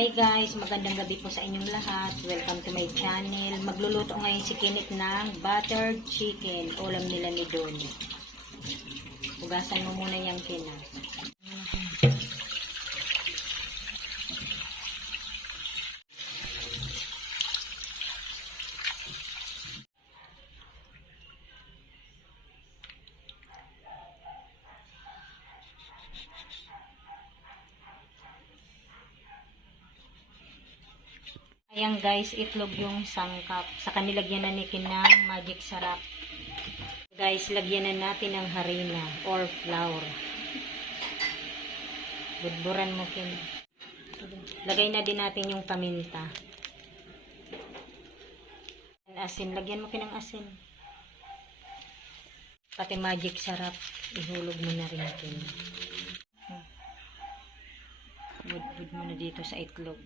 Hi guys, magandang gabi po sa inyong lahat. Welcome to my channel. Magluluto ngayon si Kinit ng buttered chicken. Ulam nila ni Donnie. Hugasan mo muna yung kina. Ayan guys, itlog yung sangkap. Sa kanilagyan na ni Kinang magic sarap. Guys, lagyan na natin ng harina or flour. Budburan mo Kin. Lagay na din natin yung paminta. Asin, lagyan mo Kin ng asin. Pati magic sarap. Ihulog mo na rin Kin. Budbud mo na dito sa itlog.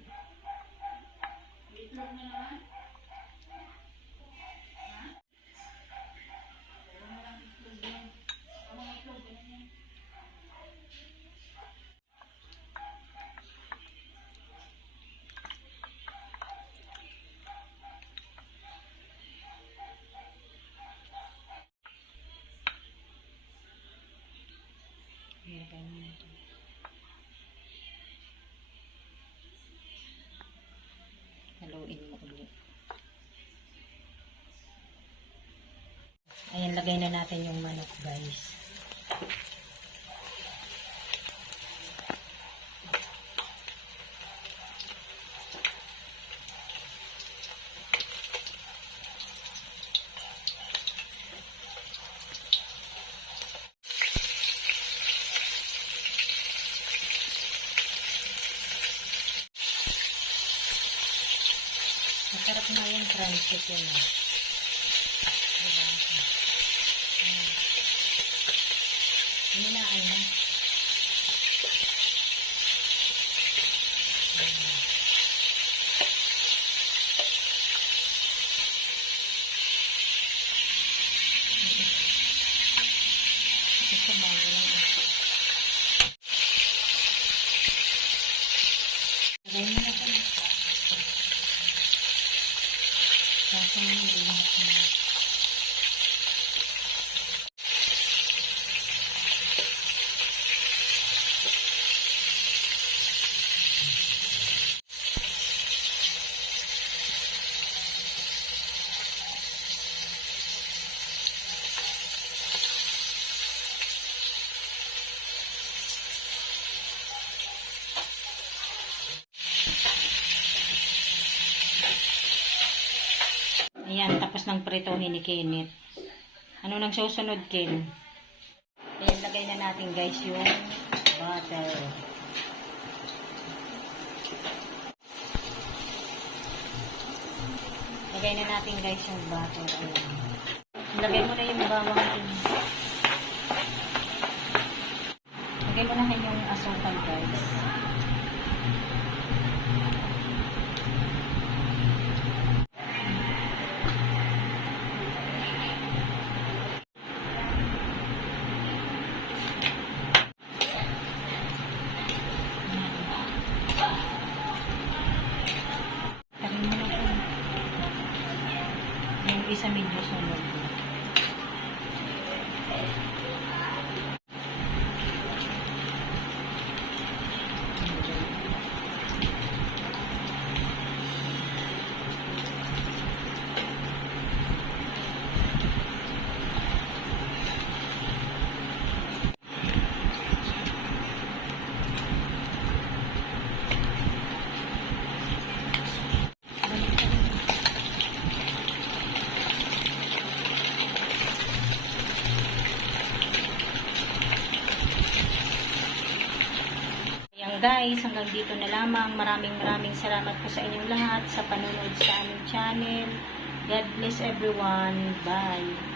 Haluin mo ulit. Ayan, lagay na natin yung manok guys. Masarap na yung fried chicken na. Diba? Hinaan na. Isa bago lang. Lagay mo na ito. Kasi mo yung lahat na. Ayan, tapos ng pritohin ni Kinit. Ano nang susunod, Kin? Ayan, lagay na natin guys yung butter. Lagay na natin guys yung butter. Ayan. Lagay mo na yung bawang. Lagay mo na yung asukal guys. Isa medyo sunod. Guys, hanggang dito na lamang. Maraming salamat po sa inyong lahat sa panonood sa aming channel. God bless everyone. Bye.